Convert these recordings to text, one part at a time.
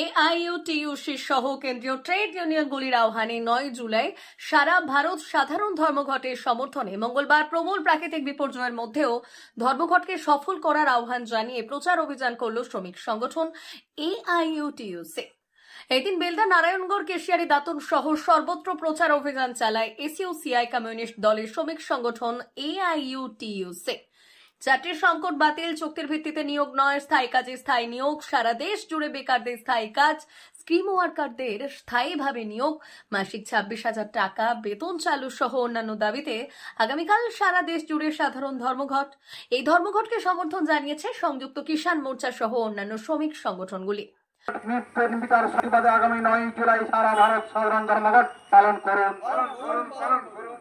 এআইইউটিইউসি সহ কেন্দ্রীয় ট্রেড ইউনিয়নগুলির আহ্বানে 9 জুলাই সারা ভারত সাধারণ ধর্মঘটের সমর্থনে মঙ্গলবার প্রবল প্রাকৃতিক বিপর্যয়ের মধ্যেও ধর্মঘটকে সফল করার আহ্বান জানিয়ে প্রচার অভিযান করল শ্রমিক সংগঠন এআইইউটিইউসি। এদিন বেলদা, নারায়ণগড়, কেশিয়ারি, দাঁতন সহ সর্বত্র প্রচার অভিযান চালায় এসইউসিআই কমিউনিস্ট দলের শ্রমিক সংগঠন এআইইউটিইউসি। চাকরির সংকট বাতিল, চুক্তির ভিত্তিতে নিয়োগ নয়, স্থায়ী কাজে স্থায়ী নিয়োগ, সারা দেশ জুড়ে বেকারদের স্থায়ী কাজ, স্কিম ওয়ার্কারদের স্থায়ীভাবে নিয়োগ, মাসিক 26,000 টাকা বেতন চালু সহ অন্যান্য দাবিতে আগামীকাল সারা দেশ জুড়ে সাধারণ ধর্মঘট। এই ধর্মঘটকে সমর্থন জানিয়েছে সংযুক্ত কিষাণ মোর্চা সহ অন্যান্য শ্রমিক সংগঠনগুলি। আগামী 9 জুলাই সারা ভারত সাধারণ ধর্মঘট পালন করুন।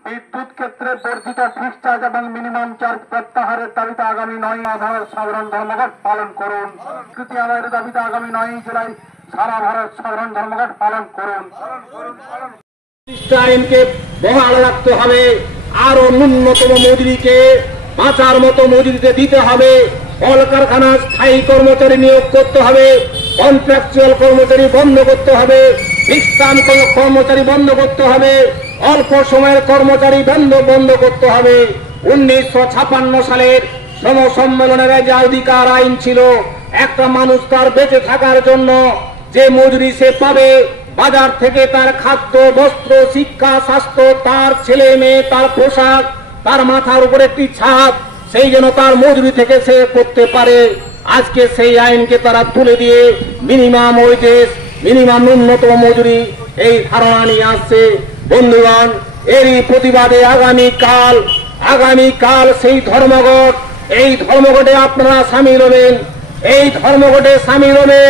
বিদ্যুৎ ক্ষেত্রে বর্ধিত ফিক্সড চার্জ এবং মিনিমাম চার্জ প্রত্যাহারের দাবিতে আগামী 9 ভারত সাধারণ ধর্মঘট পালন করুন। কৃতি আদায়ের দাবিতে আগামী 9 জুলাই সারা ভারত সাধারণ ধর্মঘট পালন করুন। আইনকে বহাল রাখতে হবে, আরো ন্যূনতম মজুরিকে বাঁচার মতো মজুরিতে দিতে হবে, কলকারখানার স্থায়ী কর্মচারী নিয়োগ করতে হবে, কন্ট্রাকচুয়াল কর্মচারী বন্ধ করতে হবে, বিশ্রাম কর্মচারী বন্ধ করতে হবে, অল্প সময়ের কর্মচারী বন্ধ করতে হবে। 1956 সালের শ্রম সম্মেলনের যে অধিকার আইন ছিল, একটা মানুষ তার বেঁচে থাকার জন্য যে মজুরি সে পাবে, বাজার থেকে তার খাদ্য, বস্ত্র, শিক্ষা, স্বাস্থ্য, তার ছেলে মেয়ে, তার পোশাক, তার মাথার উপর একটি ছাদ, সেই যেন তার মজুরি থেকে সে করতে পারে। আজকে সেই আইনকে তারা তুলে দিয়ে মিনিমাম ওয়েজেস, মিনিমাম ন্যূনতম মজুরি এই ধারণা নিয়ে আসছে। বন্ধুগণ, এরই প্রতিবাদে আগামীকাল সেই ধর্মঘট, এই ধর্মঘটে আপনারা সামিল হবেন। এই ধর্মঘটে সামিল হবে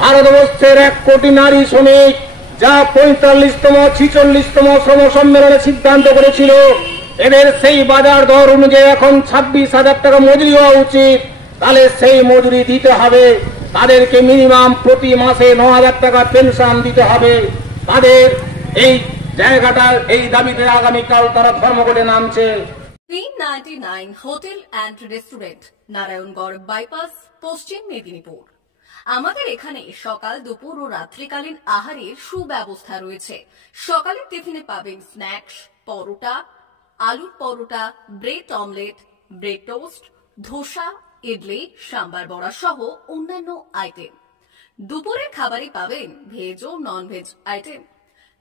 ভারতবর্ষের 1 কোটি নারী শ্রমিক, যা 45তম 46তম শ্রম সম্মেলনে সিদ্ধান্ত করেছিল। এদের সেই বাজার দর অনুযায়ী এখন 26,000 টাকা মজুরি হওয়া উচিত। তাহলে সেই মজুরি দিতে হবে, তাদেরকে মিনিমাম প্রতি মাসে 9,000 টাকা পেনশন দিতে হবে। তাদের এই জায়গাটার এই দাবিতে আগামীকাল তারা ধর্মঘটে নামছে। 399 hotel and restaurant, Narayangarh bypass, পশ্চিম মেদিনীপুর। আমাদের এখানে সকাল, দুপুর ও রাত্রিকালীন আহারের সুব্যবস্থা রয়েছে। সকালের টিফিনে পাবেন স্ন্যাক্স, পরোটা, আলুর paratha, bread omelette, bread toast, dosa, idli, sambar vada সহ অন্যান্য আইটেম। দুপুরের খাবারে পাবেন ভেজ ও নন ভেজ আইটেম,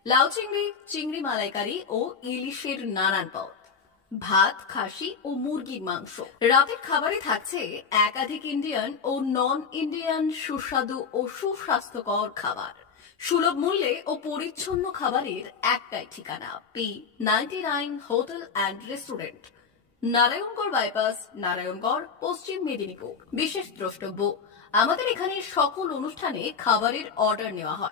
লাউ চিংড়ি, চিংড়ি মালাইকারি ও ইলিশের নানান পদ, ভাত, খাসি ও মুরগির মাংস। রাতের খাবারে থাকছে একাধিক ইন্ডিয়ান ও নন ইন্ডিয়ান সুস্বাদু ও সুস্বাস্থ্যকর খাবার। সুলভ মূল্যে ও পরিচ্ছন্ন খাবারের একটাই ঠিকানা, P99 hotel and restaurant, Narayangarh bypass, Narayangarh, পশ্চিম মেদিনীপুর। বিশেষ দ্রষ্টব্য, আমাদের এখানে সকল অনুষ্ঠানে খাবারের অর্ডার নেওয়া হয়।